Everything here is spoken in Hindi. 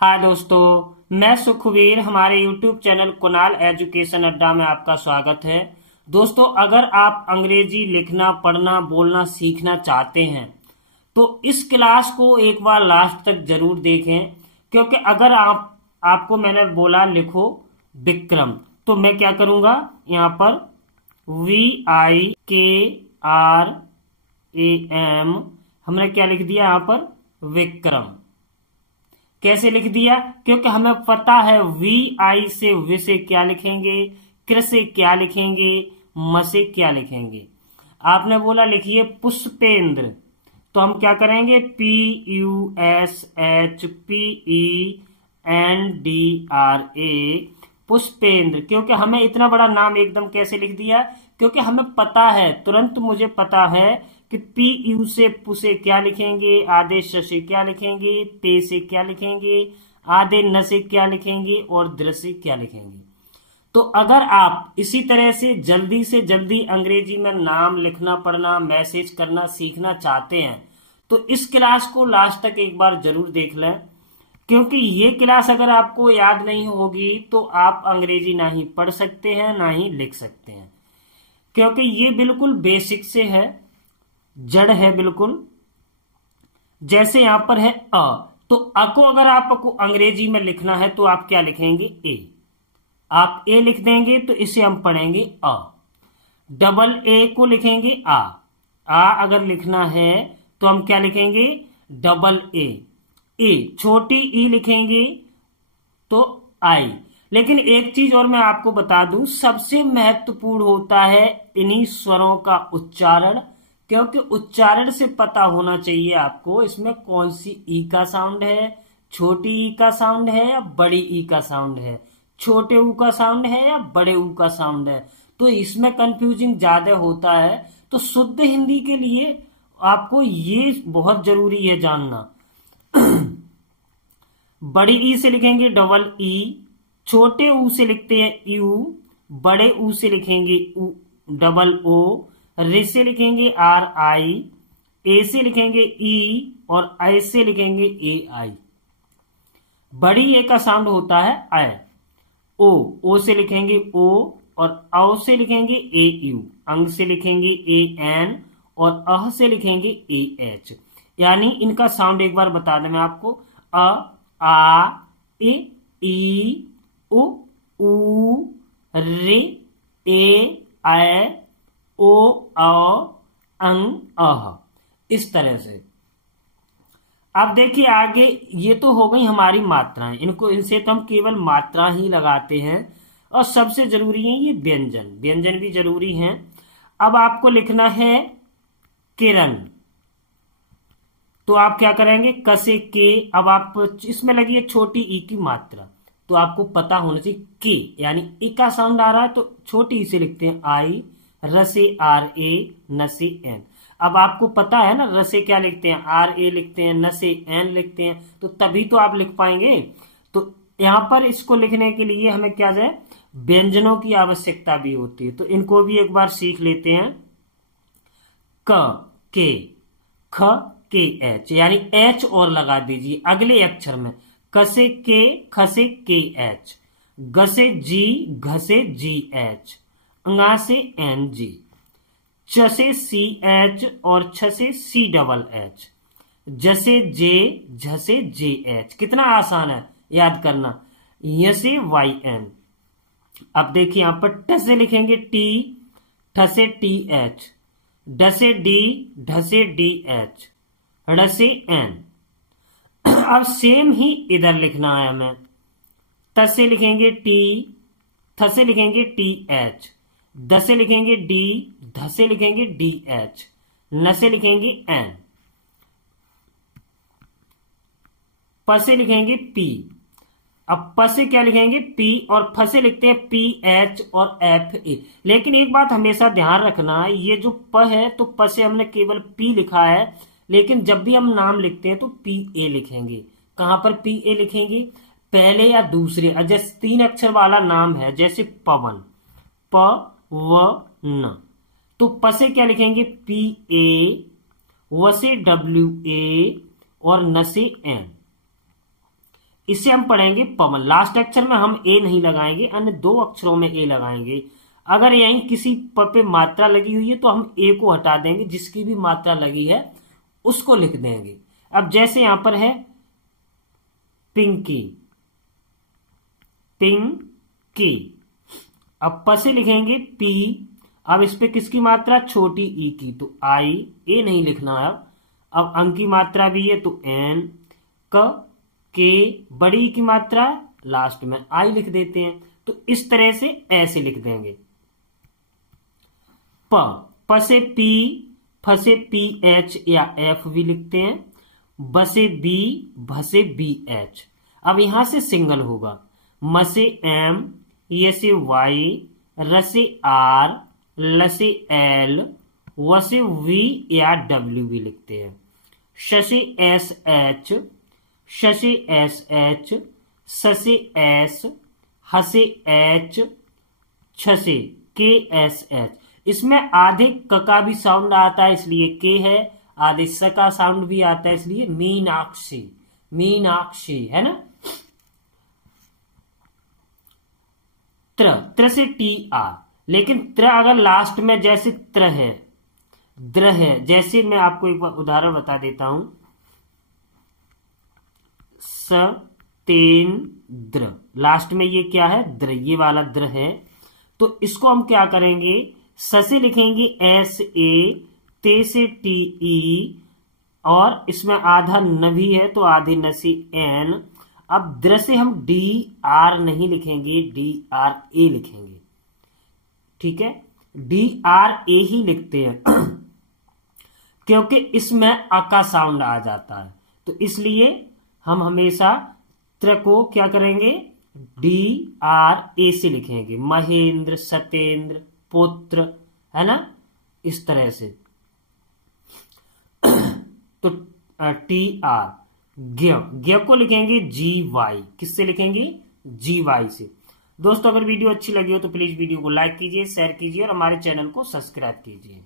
हाय दोस्तों, मैं सुखवीर। हमारे YouTube चैनल कुणाल एजुकेशन अड्डा में आपका स्वागत है। दोस्तों, अगर आप अंग्रेजी लिखना, पढ़ना, बोलना सीखना चाहते हैं तो इस क्लास को एक बार लास्ट तक जरूर देखें, क्योंकि अगर आपको मैंने बोला लिखो विक्रम, तो मैं क्या करूंगा, यहाँ पर VIKRAM हमने क्या लिख दिया, यहाँ पर विक्रम। कैसे लिख दिया? क्योंकि हमें पता है VI से वि से क्या लिखेंगे, कृ से क्या लिखेंगे, म से क्या लिखेंगे। आपने बोला लिखिए पुष्पेंद्र, तो हम क्या करेंगे, PUSHPENDRA, पुष्पेंद्र। क्योंकि हमें इतना बड़ा नाम एकदम कैसे लिख दिया, क्योंकि हमें पता है, तुरंत मुझे पता है कि PU से पु से क्या लिखेंगे, आधे श से क्या लिखेंगे, पे से क्या लिखेंगे, आधे न से क्या लिखेंगे और दृ से क्या लिखेंगे। तो अगर आप इसी तरह से जल्दी अंग्रेजी में नाम लिखना, पढ़ना, मैसेज करना सीखना चाहते हैं तो इस क्लास को लास्ट तक एक बार जरूर देख लें, क्योंकि ये क्लास अगर आपको याद नहीं होगी तो आप अंग्रेजी ना ही पढ़ सकते हैं ना ही लिख सकते हैं, क्योंकि ये बिल्कुल बेसिक से है, जड़ है बिल्कुल। जैसे यहां पर है अ, तो अ को अगर आपको अंग्रेजी में लिखना है तो आप क्या लिखेंगे, ए। आप ए लिख देंगे तो इसे हम पढ़ेंगे अ। डबल ए को लिखेंगे आ अगर लिखना है तो हम क्या लिखेंगे, डबल ए। छोटी ई लिखेंगे तो आई। लेकिन एक चीज और मैं आपको बता दूं, सबसे महत्वपूर्ण होता है इन्हीं स्वरों का उच्चारण, क्योंकि उच्चारण से पता होना चाहिए आपको इसमें कौन सी ई का साउंड है, छोटी ई का साउंड है या बड़ी ई का साउंड है, छोटे ऊ का साउंड है या बड़े ऊ का साउंड है। तो इसमें कंफ्यूजिंग ज्यादा होता है। तो शुद्ध हिंदी के लिए आपको ये बहुत जरूरी है जानना। बड़ी ई से लिखेंगे डबल ई, छोटे ऊ से लिखते हैं यू, बड़े ऊ से लिखेंगे डबल ओ, रे से लिखेंगे RI, ए से लिखेंगे ई और आई से लिखेंगे AI। बड़ी ए का साउंड होता है आई। ओ से लिखेंगे ओ और औ से लिखेंगे AU, अंग से लिखेंगे AN और अह से लिखेंगे AH। यानी इनका साउंड एक बार बता दें मैं आपको, आ ई उ रे ए ऐ ओ अंग अह, इस तरह से। अब देखिए आगे, ये तो हो गई हमारी मात्राएं, इनसे तो हम केवल मात्रा ही लगाते हैं। और सबसे जरूरी है ये व्यंजन भी जरूरी हैं। अब आपको लिखना है किरण, तो आप क्या करेंगे, क से के। अब आप इसमें लगी है छोटी ई की मात्रा, तो आपको पता होना चाहिए के, यानी ए का साउंड आ रहा है तो छोटी ई से लिखते हैं आई, र से RA, न से N। अब आपको पता है ना, र से क्या लिखते हैं, RA लिखते हैं, न से N लिखते हैं, तो तभी तो आप लिख पाएंगे। तो यहां पर इसको लिखने के लिए हमें क्या है, व्यंजनों की आवश्यकता भी होती है। तो इनको भी एक बार सीख लेते हैं। क के, ख के एच, यानी एच और लगा दीजिए अगले अक्षर में। क से के, ख से के एच, ग से जी, घ से GH, अंगा से NG, च से CH और छ से CHH, ज से J, झ से JH। कितना आसान है याद करना। य से YN। अब देखिए यहां पर ट से लिखेंगे T, ठ से TH, ड से D, ढ से DH, ड़ से N। अब सेम ही इधर लिखना है हमें। त से लिखेंगे T, थ से लिखेंगे TH, द से लिखेंगे D, ध से लिखेंगे DH, न से लिखेंगे N, प से लिखेंगे P। अब प से क्या लिखेंगे P और फ से लिखते हैं PH और FA। लेकिन एक बात हमेशा ध्यान रखना, ये जो प है तो प से हमने केवल P लिखा है, लेकिन जब भी हम नाम लिखते हैं तो PA लिखेंगे। कहां पर PA लिखेंगे, पहले या दूसरे, जैसे 3 अक्षर वाला नाम है, जैसे पवन, प व न, तो प से क्या लिखेंगे PA, व से WA और न से N। इसे हम पढ़ेंगे पवन। लास्ट अक्षर में हम ए नहीं लगाएंगे, अन्य 2 अक्षरों में ए लगाएंगे। अगर यहीं किसी पे मात्रा लगी हुई है तो हम ए को हटा देंगे, जिसकी भी मात्रा लगी है उसको लिख देंगे। अब जैसे यहां पर है पिंकी, पिंकी, अब प से लिखेंगे पी। अब इस पे किसकी मात्रा, छोटी ई की, तो आई, ए नहीं लिखना है। अब अंक की मात्रा भी है तो एन, क, के, बड़ी ई की मात्रा लास्ट में आई लिख देते हैं। तो इस तरह से ऐसे लिख देंगे। प से पी, फ से पी एच या एफ भी लिखते हैं। ब से बी, भ से बी एच। अब यहां से सिंगल होगा। म से एम, ये से वाई, र से आर, ल से एल, व से वी या डब्ल्यू भी लिखते हैं। श से एस एच, श से एस एच, स से एस, ह से एच, छ से के एस एच। इसमें आधे क का भी साउंड आता है इसलिए के है, आधे स का साउंड भी आता है इसलिए मीनाक्षी, मीनाक्षी है ना। त्र, त्र से टी आर, लेकिन त्र अगर लास्ट में जैसे त्र है, द्र है, जैसे मैं आपको एक उदाहरण बता देता हूं। सतेंद्र, लास्ट में ये क्या है, द्र, ये वाला द्र है। तो इसको हम क्या करेंगे, स से लिखेंगे एस ए, ते से टी ई, और इसमें आधा न भी है तो आधे न से एन। अब द्र से हम डी आर नहीं लिखेंगे, डी आर ए लिखेंगे। ठीक है, डी आर ए ही लिखते हैं क्योंकि इसमें अ का साउंड आ जाता है। तो इसलिए हम हमेशा त्र को क्या करेंगे, डी आर ए से लिखेंगे। महेंद्र, सतेंद्र, पुत्र, है ना, इस तरह से। तो टी आर, ज्ञ, ज्ञ को लिखेंगे जी वाई, किससे लिखेंगे, जी वाई से। दोस्तों अगर वीडियो अच्छी लगी हो तो प्लीज वीडियो को लाइक कीजिए, शेयर कीजिए और हमारे चैनल को सब्सक्राइब कीजिए।